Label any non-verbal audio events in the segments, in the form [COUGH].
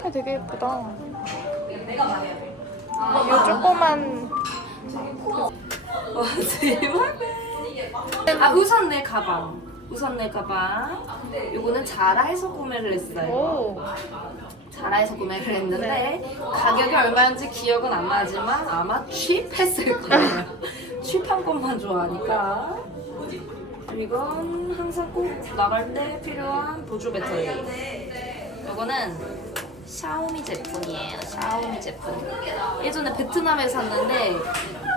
색깔 되게 예쁘다. 이 조그만. 와 제발 아 우선 내 가방. 우선 내 가방. 요거는 자라에서 구매를 했어요. 오. 자라에서 구매를 했는데 가격이 얼마였는지 기억은 안 나지만 아마 취했을 거예요. [LAUGHS] 취한 것만 좋아하니까. 이건 항상 꼭 나갈 때 필요한 보조 배터리. 요거는 샤오미 제품이에요 샤오미 제품. 예전에 베트남에 샀는데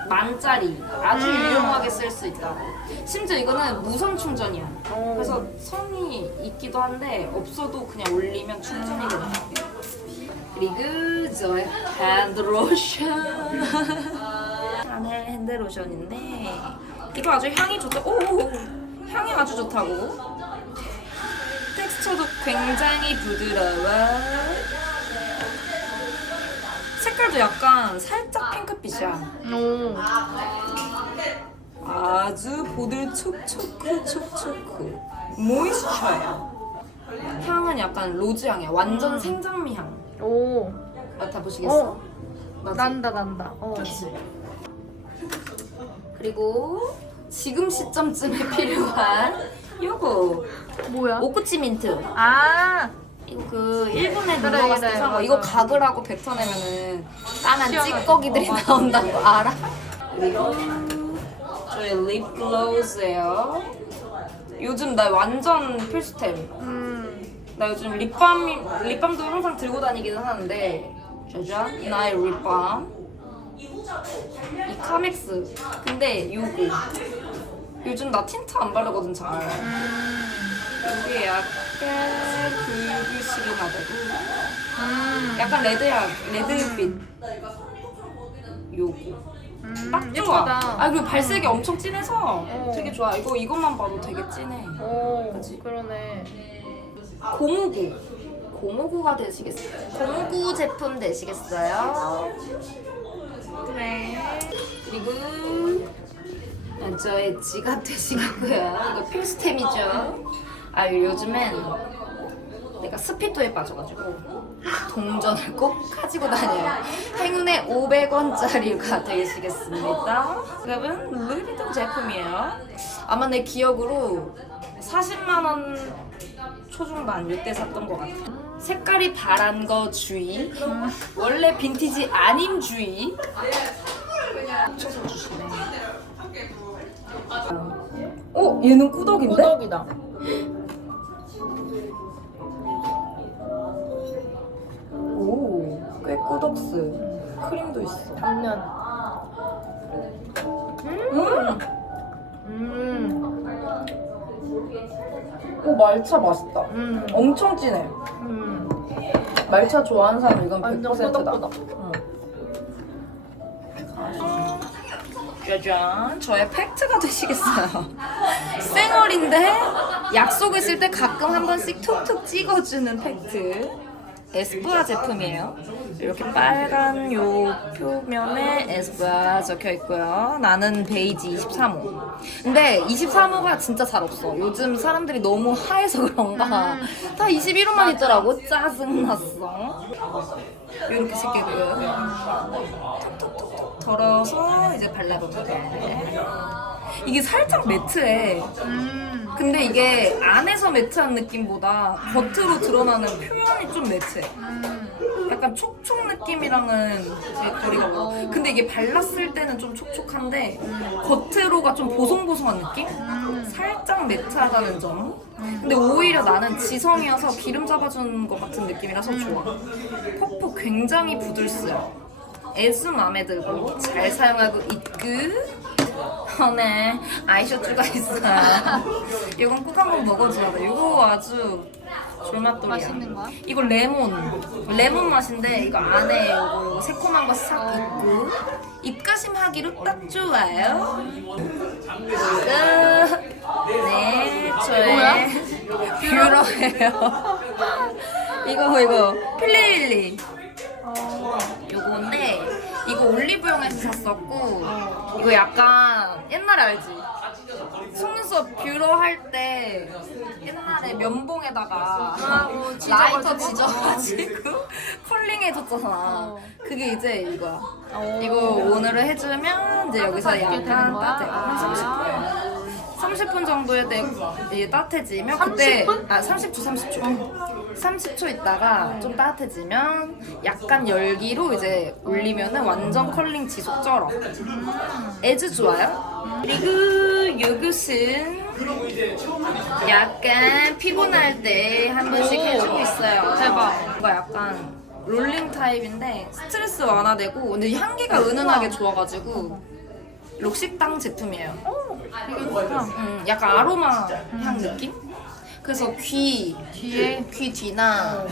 만짜리 아주 유용하게 쓸 수 있다고. 심지어 이거는 무선 충전이야. 오. 그래서 선이 있기도 한데 없어도 그냥 올리면 충전이 된다 그리고 저의 핸드로션 샤넬 핸드로션인데 이거 아주 향이 좋다. 오 향이 아주 좋다고. 텍스처도 굉장히 부드러워 색깔도 약간 살짝 핑크빛이야 오. 아주 보들 촉촉크 촉촉크 모이스처야 향은 약간 로즈 향이야 완전 생장미 향 오. 맡아보시겠어? 어. 난다 난다. 어. 그치 그리고 지금 시점쯤에 [LAUGHS] 필요한 요거 뭐야? 오쿠치 민트 아. 이거 그 일본에 놀러 갔을 때 그래, 산 거. 맞아. 이거 각을하고 뱉어내면은 까만 시원하게. 찌꺼기들이 어, 맞아. 나온다고 알아? 그리고 저의 립 글로우즈예요. 요즘 나 완전 필수템. 음. 나 요즘 립밤 립밤도 항상 들고 다니기는 하는데 짜잔 나의 립밤 이 카맥스 근데 요거 요즘 나 틴트 안 바르거든 잘 음. 이게 약 간 붉으시름하다고 음. 약간 레드야 레드빛 요거 음. 딱 좋아 예쁘다. 아 그리고 발색이 엄청 진해서 어. 되게 좋아 이거 이것만 봐도 되게 진해 오. 그치? 그러네. 고무구 고무구가 되시겠어요? 고무구 제품 되시겠어요? 네. 그리고 아, 저의 지갑 되시겠고요 이거 필수템이죠 아 요즘엔 내가 스피드에 빠져가지고 동전을 꼭 가지고 다녀요 행운의 500원짜리가 [LAUGHS] 되시겠습니다 지갑은 루이비통 제품이에요 아마 내 기억으로 40만 원 초중반 이때 샀던 것 같아. 색깔이 바란 거 주의. 원래 빈티지 아님 주의. 쳐서 주시네. 어, 얘는 꾸덕인데? 꾸덕이다. 꽤 꾸덕스. 크림도 있어. 단면. 음, 음. 오 말차 맛있다. 음. 엄청 진해. 음. 말차 좋아하는 사람 이건 완전 100%다. 꾸덕꾸덕. 짜잔 저의 팩트가 되시겠어요 [LAUGHS] 쌩얼인데 약속 있을 때 가끔 한 번씩 툭툭 찍어주는 팩트 에스쁘아 제품이에요. 이렇게 빨간 요 표면에 에스쁘아 적혀 있고요. 나는 베이지 23호. 근데 23호가 진짜 잘 없어. 요즘 사람들이 너무 하해서 그런가 다 21호만 있더라고. 짜증났어. 이렇게 새끼고요. 톡톡톡톡 덜어서 이제 발라보면 돼. 이게 살짝 매트해. 음. 근데 이게 안에서 매트한 느낌보다 겉으로 드러나는 표현이 좀 매트해. 음. 약간 촉촉 느낌이랑은 되게 거리가 멀어. 근데 이게 발랐을 때는 좀 촉촉한데 겉으로가 좀 보송보송한 느낌? 살짝 매트하다는 점. 근데 오히려 나는 지성이어서 기름 잡아주는 것 같은 느낌이라서 좋아. 퍽퍽 굉장히 부들스요. 애수 마음에 들고 잘 사용하고 있고 어, 네 아이셔츠가 있어요. 이건 꼭 한번 먹어줘야 돼. 이거 아주 졸맛돌이야. 맛있는 거야? 이거 레몬 레몬 맛인데 이거 안에 이거 새콤한 거 싹 있고 입가심 하기로 딱 좋아요. 그리고 네 저의 뷰러예요. [LAUGHS] 이거 이거 필리릴리 요건데 이거 올리브영에서 샀었고 이거 약간 옛날에 알지? 속눈썹 뷰러 할 때 옛날에 면봉에다가 라이터 지져가지고? 지져가지고 해줬잖아. 어. 그게 이제 이거야. 어. 이거 오늘을 해주면 이제 여기서 약간? 따뜻해. 한 아. 30분. 30분 정도에 내 이게 따뜻해지면 그때 30분? 아 30초 30초 30초 있다가 좀 따뜻해지면 약간 열기로 이제 올리면은 완전 컬링 지속 쩔어 애즈 좋아요 그리고 요것은 약간 피곤할 때 한 번씩 해주고 있어요 대박. 이거 약간 롤링 타입인데 스트레스 완화되고 근데 이 향기가 은은하게 좋아가지고 록식당 제품이에요 이게 좋다. 음, 약간 아로마 향 느낌? 그래서 귀, 뒤에 귀 뒤나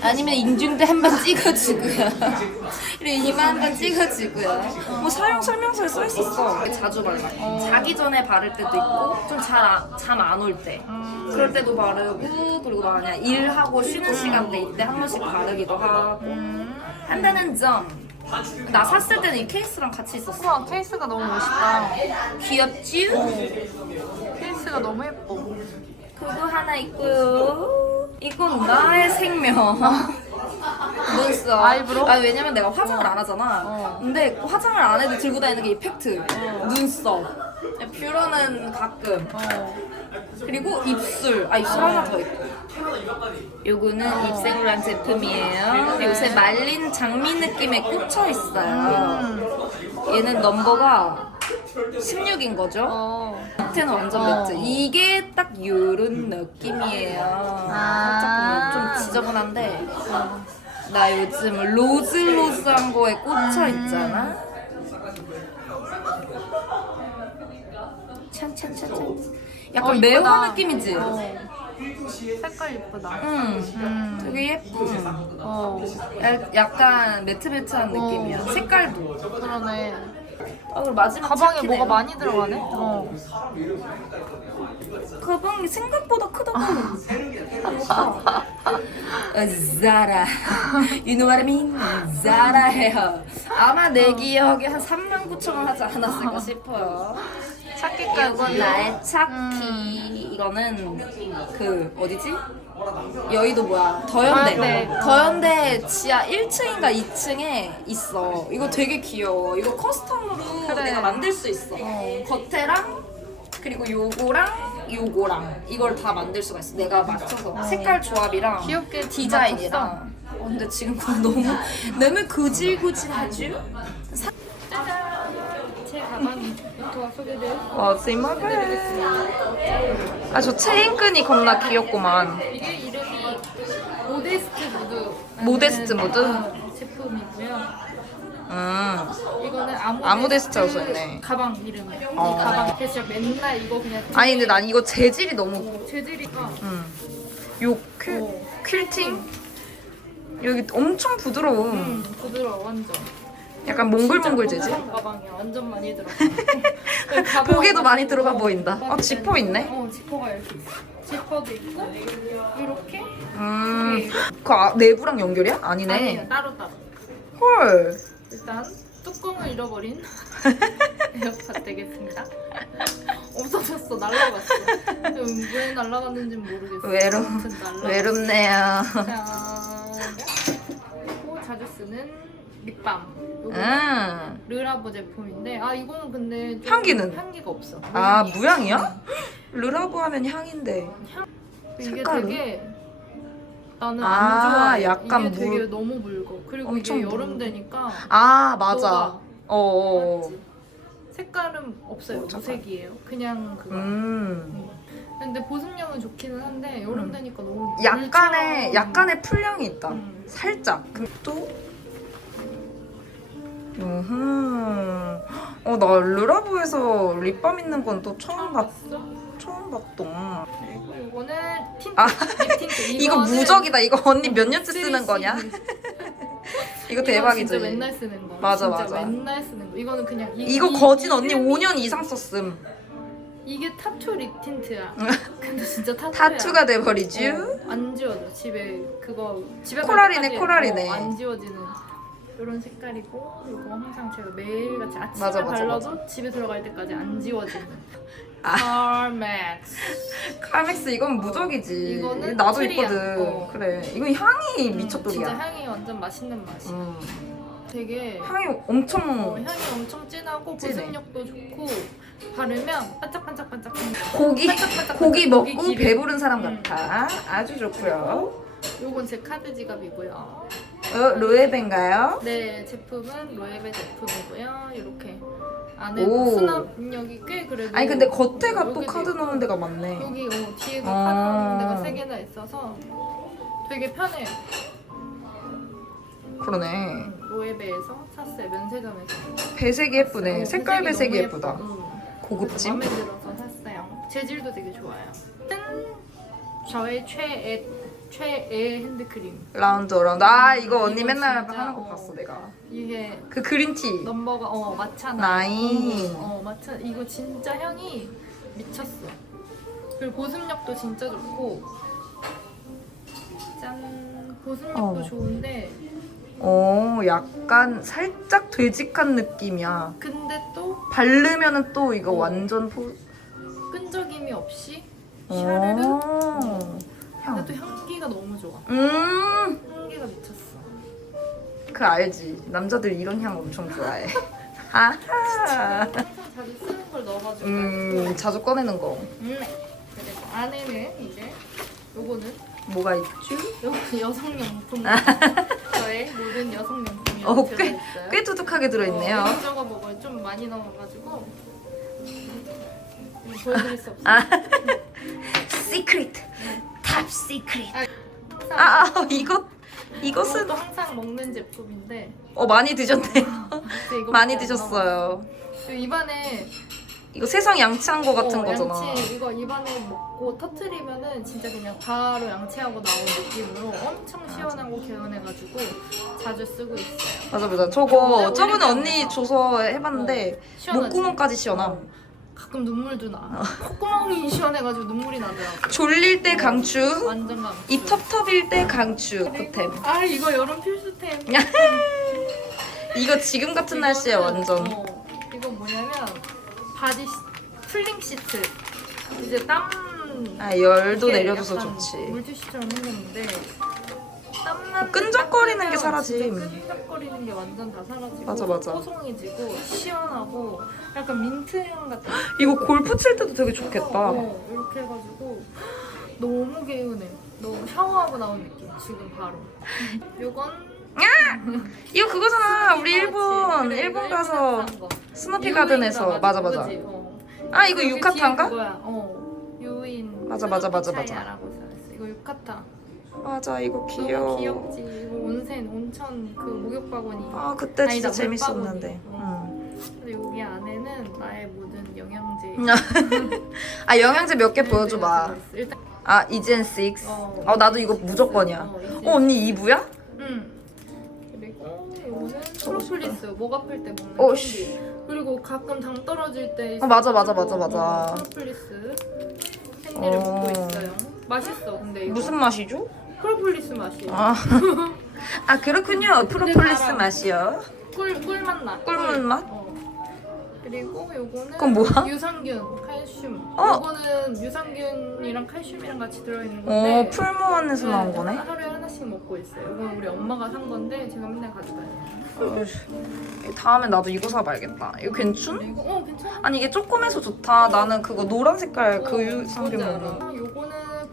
아니면 인중도 한번 찍어주고요. [LAUGHS] 그리고 이마 한 번 찍어주고요. 뭐 사용 설명서에 써 있었어. 자주 발라. 자기 전에 바를 때도 있고 좀 잘 잠 안 올 때. 그럴 때도 바르고 그리고 만약 일하고 쉬는 시간대 이때 한 번씩 바르기도 하고 한다는 점. 나 샀을 때는 이 케이스랑 같이 있었어. 우와 케이스가 너무 멋있다. 귀엽지? 케이스가 너무 예뻐. 그거 하나 있고요. 이건 나의 생명. 눈썹. 아이브로우? 아 왜냐면 내가 화장을 안 하잖아. 어. 근데 화장을 안 해도 들고 다니는 게 이펙트. 눈썹. 뷰러는 가끔. 어. 그리고 입술. 아 입술 하나 더 있고. 요거는 입생로란 제품이에요. 요새 말린 장미 느낌에 꽂혀 있어요. 음. 얘는 넘버가 16인 거죠. 어. 밑에는 완전 어. 매트. 이게 딱 요런 느낌이에요. 아. 살짝 좀 지저분한데 나 요즘 로즈로즈한 거에 꽂혀 있잖아. 찬찬찬찬. 약간 어, 이쁘다. 매화 느낌이지? 어. 색깔 예쁘다. 응. 음. 되게 예쁨. 어. 야- 약간 매트매트한 느낌이야. 어. 색깔도. 그러네. 아, 그리고 마지막 가방에 차키네요. 뭐가 많이 들어가네. 어. 가방이 생각보다 크다고. 자라. You know what I mean? 자라예요. 아마 내 기억에 한 3만 9천 원 하지 않았을까 싶어요. 찾기까지. 이건 나의 차키. 이거는 그 어디지? 여의도 뭐야? 더현대. 더현대. 더현대 지하 1층인가 2층에 있어. 이거 되게 귀여워. 이거 커스텀으로 그래. 내가 만들 수 있어. 겉에랑 그리고 요거랑 요거랑 이걸 다 만들 수가 있어. 내가 맞춰서 색깔 조합이랑 귀엽게 디자인이랑. 어, 근데 지금 그거 [LAUGHS] 너무 너무 구질구질하죠? 제 가방이 도 와 소개될. 마지막에 아저 체인끈이 겁나 귀엽구만 이게 이름이 모데스트 무드. 모데스트 무드? 제품이고요. 음 이거는 아무 아모데스트라고 써있네. 가방 이름. 이 어. 가방. 그래서 맨날 이거 그냥. 아니 근데 난 이거 재질이 너무 어, 재질이가. 요 퀼, 어. 퀼팅 여기 엄청 부드러워 음, 부드러워 완전. 약간 몽글몽글 재질 가방이야. 완전 많이 들어. 그 보기에도 많이 들어가 보인다 아 지퍼 있네 어 지퍼가 이렇게 있어. 지퍼도 있고 이렇게. 음 그 아, 내부랑 연결이야? 아니네 따로 따로. 헐 일단 뚜껑을 잃어버린 [LAUGHS] 에어팟 되겠습니다. 없어졌어 날라갔어. 음, 왜 날라갔는지 모르겠어. 아무튼 날라갔어. 외롭네요 자, 그리고 자주 쓰는 립밤. 음. 르라보 제품인데 아 이거는 근데 좀 향기는? 향기가 없어. 아 무향이야. 무향이야? 르라보 하면 향인데 이게 색깔은? 되게 나는 아, 안 좋아해. 약간 이게 되게 물- 너무 묽어. 그리고 엄청 이게 여름 묽어. 되니까 아 맞아 녹아. 어어 맞지? 색깔은 없어요. 어, 잠깐. 무색이에요. 그냥 그거. 음 근데 보습력은 좋기는 한데 여름 음. 되니까 너무 약간의 물처럼- 약간의 풀량이 있다 음. 살짝 근 음. 어나 르라보에서 립밤 있는 건 또 처음 봤 봤어? 처음 봤동 그리고 이거는 틴트. 아, 립 틴트. [LAUGHS] 이거 이거는 무적이다 이거 언니 몇 년째 3C. 쓰는 거냐 [LAUGHS] 이거 이건 대박이지 진짜 맨날 쓰는 거. 맞아, 진짜 맞아. 맨날 쓰는 거. 이거는 그냥 이, 이거 이- 거진 언니 이름이- 5년 이상 썼음 이게 타투 립 틴트야. [LAUGHS] 근데 진짜 타투야. 타투가 돼버리쥬 어, 안 지워져. 집에 그거 집에 갈 코랄이네, 코랄이네. 어, 안 지워지는. 이런 색깔이고 이거 항상 제가 매일같이 아침에 맞아, 맞아, 발라도 집에 들어갈 때까지 안 지워지는 아. 카르맥스 카맥스 이건 무적이지. 이거는 나도 트리야. 있거든. 어. 그래. 이건 향이 진짜 미쳤돌이야. 향이 완전 맛있는 맛이야 음. 되게 향이 어, 엄청 향이 엄청 진하고 진해. 보습력도 좋고 바르면 반짝반짝반짝 고기 반짝반짝 고기 먹고. 배부른 사람 음. 같아. 아주 좋고요. 요건 제 카드 지갑이고요 어, 로에벤가요? 네 제품은 로에베 제품이고요 이렇게 안에 오. 수납력이 꽤 그래도 아니 근데 겉에가 또 여기도 카드 있고, 넣는 데가 많네. 여기 어, 뒤에도 아. 카드 넣는 데가 세 개나 있어서 되게 편해요 그러네. 음, 로에베에서 샀어요 면세점에서 배색이 예쁘네. 어, 색깔 배색이 너무 예쁘다. 예뻐. 음. 고급짐. 마음에 들어서 샀어요. 재질도 되게 좋아요. 짠! 저의 최애 최애 핸드크림. 라운드 라운드. 아 이거 언니 이거 맨날 진짜, 하는 거 어. 봤어 내가. 이게 그 그린티. 넘버가 어 마차 나인. 어 마차 이거 진짜 향이 미쳤어. 그리고 보습력도 진짜 좋고 짠 보습력도 어. 좋은데 어 약간 살짝 되직한 느낌이야. 근데 또 바르면은 또 이거 어. 완전 포. 끈적임이 없이 샤르르. 어. 향. 근데 또 향 기가 너무 좋아. 음. 향기가 미쳤어. 그 알지. 남자들 이런 향 엄청 좋아해. 하하. 항상 자주 쓰는 걸 넣어가지고 음 자주 꺼내는 거. 음. 안에는 이제 요거는 뭐가 있지? 여성용품 [LAUGHS] 저의 모든 여성용품이 어, 꽤- 들어있어요. 꽤 두둑하게 들어있네요. 어, 이것저것 먹어요. 좀 많이 넣어가지고 이거 보여드릴 수 없어요. 아. [LAUGHS] 시크릿. 탑 시크릿. 항상 아, 아 이거 이것은 이것도 항상 먹는 제품인데 어 많이 드셨네요. 근데 이거 많이 안 드셨어요. 입안에 이거 세상 양치한 거 같은 어, 거잖아. 양치 이거 입안에 먹고 터트리면은 진짜 그냥 바로 양치하고 나온 느낌으로 엄청 시원하고 개운해가지고 자주 쓰고 있어요. 맞아 맞아. 저거 저번에 언니. 줘서 해봤는데 시원하지? 목구멍까지 시원함. 어, 가끔 눈물도 나. 콧구멍이 시원해가지고 눈물이 나더라고. 졸릴 때 강추. 완전 강. 입 텁텁일 때 강추. 굿템. 아 이거 여름 필수템. [LAUGHS] 이거 지금 같은 날씨에 이거는, 완전. 어, 이거 뭐냐면 바디 시, 풀링 시트. 이제 땀. 아 열도 이렇게 내려줘서 약간 좋지. 물티슈처럼 생겼는데 끈적거리는 게 사라짐. 끈적거리는 게 완전 다 사라지고 맞아, 맞아. 뽀송해지고 시원하고 약간 민트 향 같은. 이거 골프 칠 때도 되게 좋겠다. 어, 이렇게 해가지고 너무 개운해. 너무 샤워하고 나온 느낌. 지금 바로. 요건 이거 그거잖아. 우리. 일본 그래, 일본 가서 일본에서 산 거. 스누피 유인이다, 가든에서 맞아 맞아. 그치? 어. 아 이거 여기 그거야. 어. 유인. 맞아, 맞아, 맞아, 맞아. 차이야라고. 이거 유카타. 맞아 이거 너무 귀여워. 귀엽지. 이거 온센 온천 그 목욕 바구니. 아 그때 아니다, 진짜 물바구니. 재밌었는데. 어. 응. 근데 여기 안에는 나의 모든 영양제. [LAUGHS] 아 영양제 몇 개 보여줘봐. 들어있어. 일단 아 이젠 6. 어, 어 나도 이거 무조건이야. 어, 이제- 어 언니 2부야? 응. 그리고 이거는 프로폴리스 목 아플 때 먹는 어, 캔디. 씨. 그리고 가끔 당 떨어질 때 어, 맞아, 맞아, 맞아, 맞아. 어, 프로폴리스 캔디를 어. 먹고 있어요. 맛있어. 근데 이거 무슨 맛이죠? 프로폴리스 맛이에요. 아, 아 그렇군요. 프로폴리스 달아. 맛이요. 꿀 꿀맛 나. 꿀맛 맛? 어. 그리고 요거는 그건 뭐야? 유산균, 칼슘. 어. 요거는 유산균이랑 칼슘이랑 같이 들어있는 어 건데 풀무원에서 나온 네, 거네. 하루에 하나씩 먹고 있어요. 이건 우리 엄마가 산 건데 제가 맨날 가져다녀요. 어휴, 다음에 나도 이거 사봐야겠다. 이거 괜춘? 이거 어 괜찮아. 아니 이게 조그매서 좋다. 나는 그거 노란 색깔 그 어, 유산균 먹는. 요거는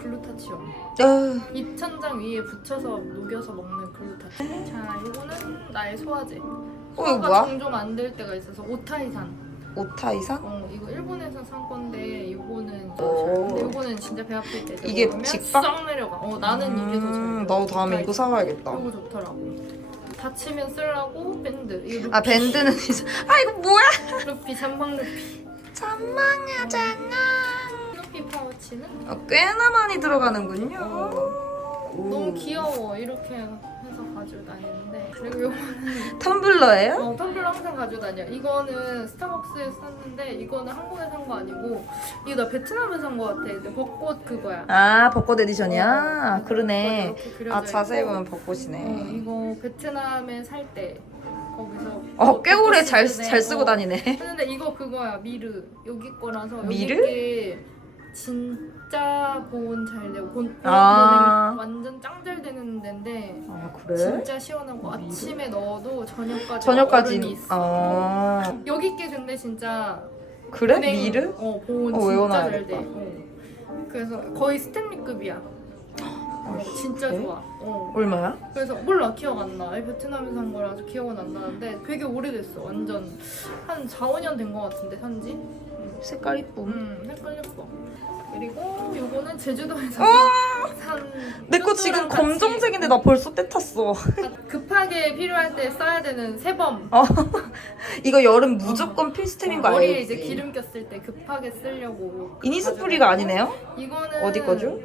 글루타치온. 어, 입천장 위에 붙여서 녹여서 먹는 글루타치온. 자, 요거는 나의 소화제. 어 이거 소화가 뭐야? 종종 안 될 때가 있어서 오타이산. 오타이산? 어, 이거 일본에서 산 건데 요거는 오. 근데 요거는 진짜 배 아플 때 이게 먹으면 직박? 싹 내려가. 어, 나는 이게 더 잘. 음, 나도 다음에 이거 사와야겠다. 요거 좋더라고. 다치면 쓰려고 밴드. 이거 루피. 아 밴드는 [LAUGHS] 이제 아 이거 뭐야? 루피 잔망 루피. 전망하잖아. 루피 파우치는 어, 꽤나 많이 들어가는군요. 너무 귀여워. 이렇게 해서 가지고 다니는데 그리고 요거 [LAUGHS] 텀블러예요? 어, 텀블러 항상 가지고 다녀. 이거는 스타벅스에서 샀는데 이거는 한국에 산거 아니고 이거 나 베트남에서 산 거 같아. 근데 벚꽃 그거야. 아 벚꽃 에디션이야? 어, 그러네. 이렇게 그려져 아 자세히 있고. 보면 어, 벚꽃이네. 이거 베트남에 살 때 거기서 어, 꽤 오래 잘, 잘 쓰고 어, 다니네. 근데 이거 그거야 미르 여기 거라서 미르? 여기 게 진짜 보온 잘 되고 본, 아. 완전 짱 잘 되는 데인데 아 그래? 진짜 시원하고 아침에 넣어도 저녁까지 저녁까지. 얼음이 있어. 아 여기 게 근데 진짜 그래? 은행- 미르? 어 보온 어, 진짜 외워놔야겠다. 잘 돼. 어. 그래서 거의 스탠리급이야. 어, 진짜 그래? 좋아. 어. 얼마야? 그래서 몰라 기억 안 나. 베트남에서 산 거라서 기억은 안 나는데 되게 오래됐어. 완전 한 4, 5년 된 거 같은데 산지. 음, 색깔 이쁨. 음 색깔 예뻐. 그리고 요거는 제주도에서 산. 내 거 지금 같이 검정색인데 나 벌써 때 탔어. 급하게 필요할 때 써야 되는 세범. [LAUGHS] 이거 여름 무조건 필수템인 거 머리에 알지? 이제 기름 꼈을 때 급하게 쓰려고. 이니스프리가 아니네요? 이거는 어디 거죠?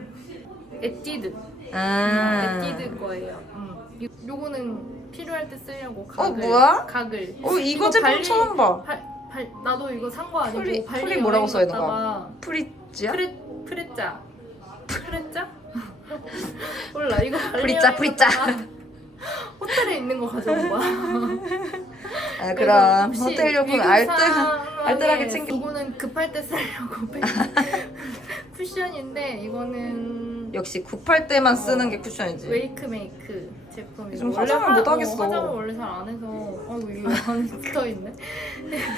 에뛰드. 아. 에뛰드 거예요. 음. 요- 요거는 필요할 때 쓰려고 각을. 뭐야? 각을. 어 이거 제품 발리- 처음 봐. 발, 발, 나도 이거 산 거 아니고 프리- 발리 프리 뭐라고 써 있는 갔다가 프리지야? 프레 프레짜 프레짜 [LAUGHS] 몰라 이거 발리 프리짜, 여행 프리짜. 갔다가 호텔에 있는 거 가져온 거야. [LAUGHS] 아 그럼 혹시 호텔 용품 위급 알뜰 상황에 알뜰하게 챙기- 이거는 급할 때 쓰려고 뺀 [LAUGHS] 쿠션인데 이거는 역시 굽할 때만 쓰는 게 쿠션이지. 웨이크 메이크 제품이고 요즘 화장을 화- 못 어, 하겠어. 화장을 원래 잘 안 해서 아이고 이거 안에 붙어 있네.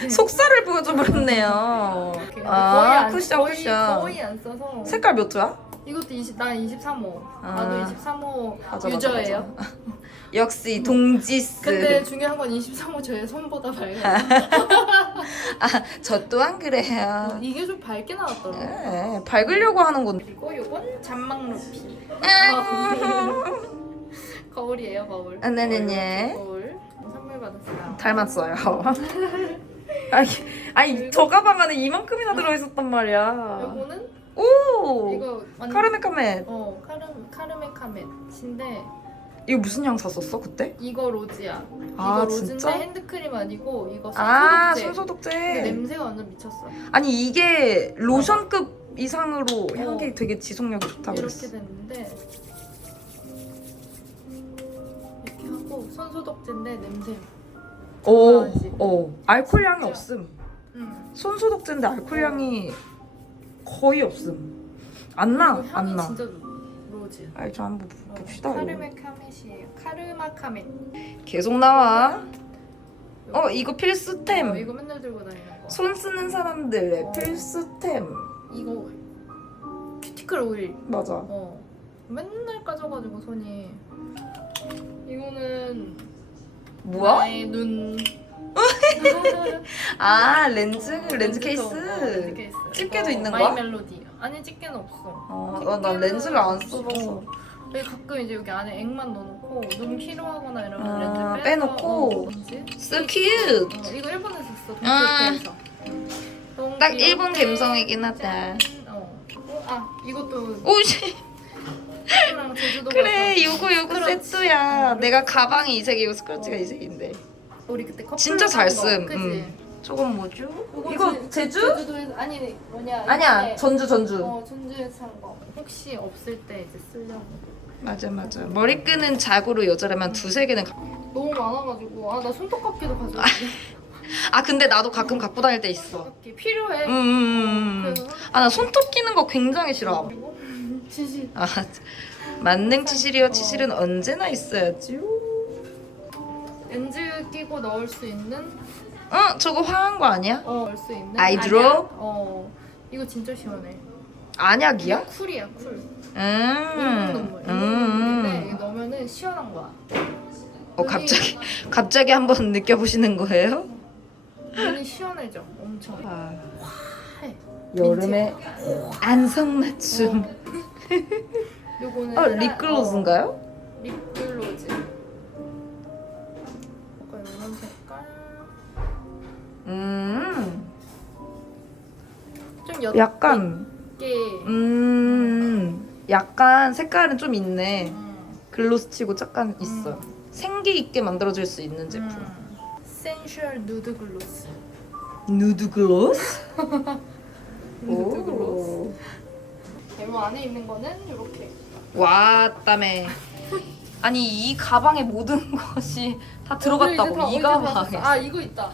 속살을 보여줘 버렸네요. 거의 아 안- 쿠션 거의, 쿠션. 거의 안 써서 색깔 몇 호야? 이것도 20, 난 23호. 아. 나도 23호 맞아, 맞아, 유저예요. [LAUGHS] 역시 동지스. 근데 중요한 건 23호 저의 손보다 밝아요. [LAUGHS] 저 또한 그래요. 이게 좀 밝게 나왔더라고. 네, 밝으려고 하는 건데. 그리고 요건 잔망 루피. 아. [LAUGHS] 거울이에요, 거울. 아, 네네네. 거울. 선물 받았어요. 닮았어요. 아니, 아니 저 가방 안에 이만큼이나 들어있었단 말이야. 요거는 오, 이거 완전 카르메 카메. 어 카르 카르메 카멧인데 이거 무슨 향 샀었어 그때? 이거 로즈야. 아, 이거 로즈인데 진짜? 핸드크림 아니고 이거 아, 손소독제. 근데 손소독제. 냄새가 완전 미쳤어. 아니 이게 로션급 이상으로 향기 되게 지속력이 좋다고 이렇게 그랬어. 됐는데 이렇게 하고 손 소독제인데 냄새. 오, 알지? 오, 알코올 향이. 없음. 음. 손소독제인데 알코올 향이 거의 없음. 안 나, 그리고 안 나. 진짜 로즈. 알죠, 한번 어, 봅시다. 이거. 카르메 카멧이에요. 카르마 카멧. 계속 나와. 어, 이거 필수템. 어, 이거 맨날 들고 다니는 거. 손 쓰는 사람들의 어. 필수템. 이거 큐티클 오일. 맞아. 어. 맨날 까져가지고 손이. 이거는 뭐야? 나의 눈. 아 렌즈 렌즈 어, 케이스. 렌즈 케이스. 집게도 이거 있는 마이 거야? 멜로디. 아니 집게는 없어. 어, 어, 난 렌즈를 안 써봐서. 어. 근데 가끔 이제 여기 안에 액만 넣어놓고 눈 필요하거나 이러면 아, 렌즈 빼놓고. 빼서 렌즈. So cute. 어, 이거 일본에서 샀어. 아. 도쿄에서. 딱 일본 감성이긴 하다. 어. 그리고 아 이것도 오씨. 그래, 요거 요거. 세트야. 어, 내가 가방이 이 색이고 스크러치가 어. 이 색인데. 우리 그때 커플 진짜 잘산 거, 쓴. 그치? 음. 저건 뭐죠? 이거 이거 제- 제주? 제주도에서 아니 뭐냐 아니야, 이번에 전주 전주. 어 전주에서 산 거. 혹시 없을 때 이제 쓰려고. 맞아 맞아. 머리 끄는 자구로 여자라면 두세 개는. 가... 너무 많아가지고 아 나 손톱깎이도 가져왔지. [LAUGHS] 아 근데 나도 가끔 갖고 다닐 때 있어. 손톱깎이 필요해. 음, 음, 음. 그래서 아나 손톱 끼는 거 굉장히 싫어. 그리고 [LAUGHS] 지시 아 만능 치실이요. 치실은 언제나 있어야지. 렌즈 끼고 넣을 수 있는 어 저거 화한 거 아니야? 어 넣을 수 있는? 아니야. 어 이거 진짜 시원해. 안약이야? 이거 쿨이야 쿨. 음. 인공 눈물인데 이거 넣으면은 시원한 거야. 어 갑자기 갑자기 한번 [LAUGHS] 느껴보시는 거예요? 눈이 시원해져 엄청. 아, 해. 여름에 안성맞춤. [LAUGHS] 요거는 어 하- 립글로즈인가요? 어, 립글로즈. 음. 좀 옅게. 약간 음. 약간 색깔은 좀 있네. 음. 글로스 치고 약간 있어. 음. 생기 있게 만들어질 수 있는 제품. 음. 센슈얼 누드 글로스. 누드 글로스? 누드 글로스. 이 안에 있는 거는 이렇게. 와, 땀에. 아니 이 가방에 모든 [LAUGHS] 것이 다 들어갔다고 이거 이 가방에. 아 이거 있다.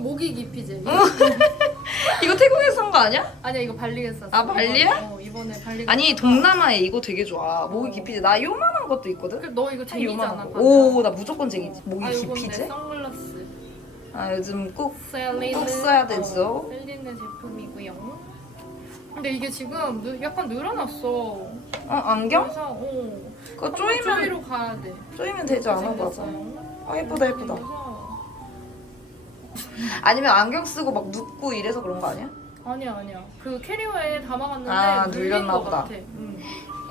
이거 모기 기피제. [LAUGHS] 이거 태국에서 산 거 아니야? 아니야 이거 발리에서. 아, 발리야? 어, 이번에 발리가. 아니 동남아에 이거 되게 좋아. 모기 기피제. 나 요만한 것도 있거든. 그, 너 이거 쟁이잖아. 요만한 거. 바다. 오, 나 무조건 쟁이지. 모기 아 요건 내 기피제? 선글라스. 아 요즘 꼭 셀리는 꼭 써야 되죠. 어, 셀리는 제품이고요. 근데 이게 지금 느, 약간 늘어났어. 어, 안경? 그래서 어. 그거 한번 쪼이면 쪼이로 가야 돼. 쪼이면 되지 않아? 맞아. 아 예쁘다 예쁘다. 그래서 [LAUGHS] 아니면 안경 쓰고 막 눕고 이래서 그런 거 아니야? 아니야 아니야. 그 캐리어에 담아갔는데 아, 눌린 눌렸나 것 보다. 같아. 응.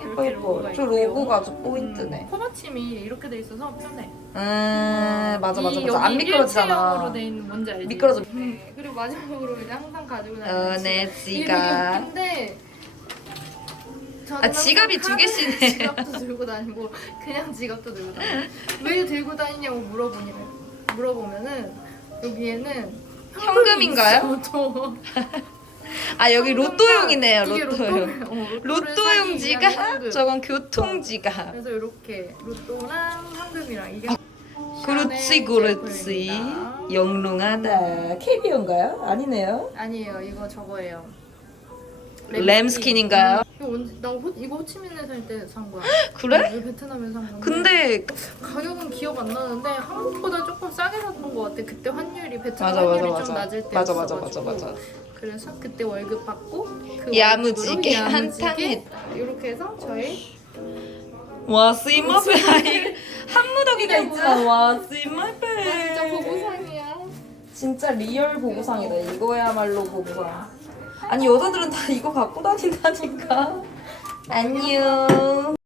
예뻐 이렇게 예뻐. 저 있고요. 로고가 아주 포인트네. 음, 코받침이 이렇게 돼 있어서 편해. 음 맞아 맞아 이 맞아. 안 여기 미끄러지잖아. 돼 있는 뭔지 알지? 미끄러져. 음, 그리고 마지막으로 이제 항상 가지고 다니는 어, 지갑. 내 이게 되게 지갑. 웃긴데 저는 아, 지갑이 항상 두 개씩이네. [LAUGHS] 지갑도 들고 다니고 그냥 지갑도 들고 다니고 왜 들고 다니냐고 물어보니 물어보면은 여기에는 현금인가요? 있어. 아 여기 로또용이네요. 이게 로또용. 어, 로또를 로또용 사기 위한 지갑. 현금. 저건 교통 지갑. 그래서 이렇게 로또랑 현금이랑 이게 그렇지 샤넬 그렇지. 영롱하다. 캐리어인가요? 아니네요. 아니에요 이거 저거예요 램스킨인가요? 이거 언제 나 호, 이거 호치민에 살 때 산 거야 [GASPS] 그래? 이거 베트남에서 산 건데 근데 가격은 기억 안 나는데 한국보다 조금 싸게 샀던 것 같아 그때 환율이 베트남 맞아 맞아 환율이 맞아. 좀 낮을 때 맞아 맞아 맞아 맞아. 그래서 그때 월급 받고 그 야무지게 월급으로 한탕 야무지게 했다. 이렇게 해서 저희 와 쓰임없어. 한 무더기가 있잖아. 뭐야? 와 쓰임없어. 진짜 보고상이야 진짜 리얼 보부상이다. 이거야말로 보부상. 아니 여자들은 다 이거 갖고 다닌다니까. 안녕.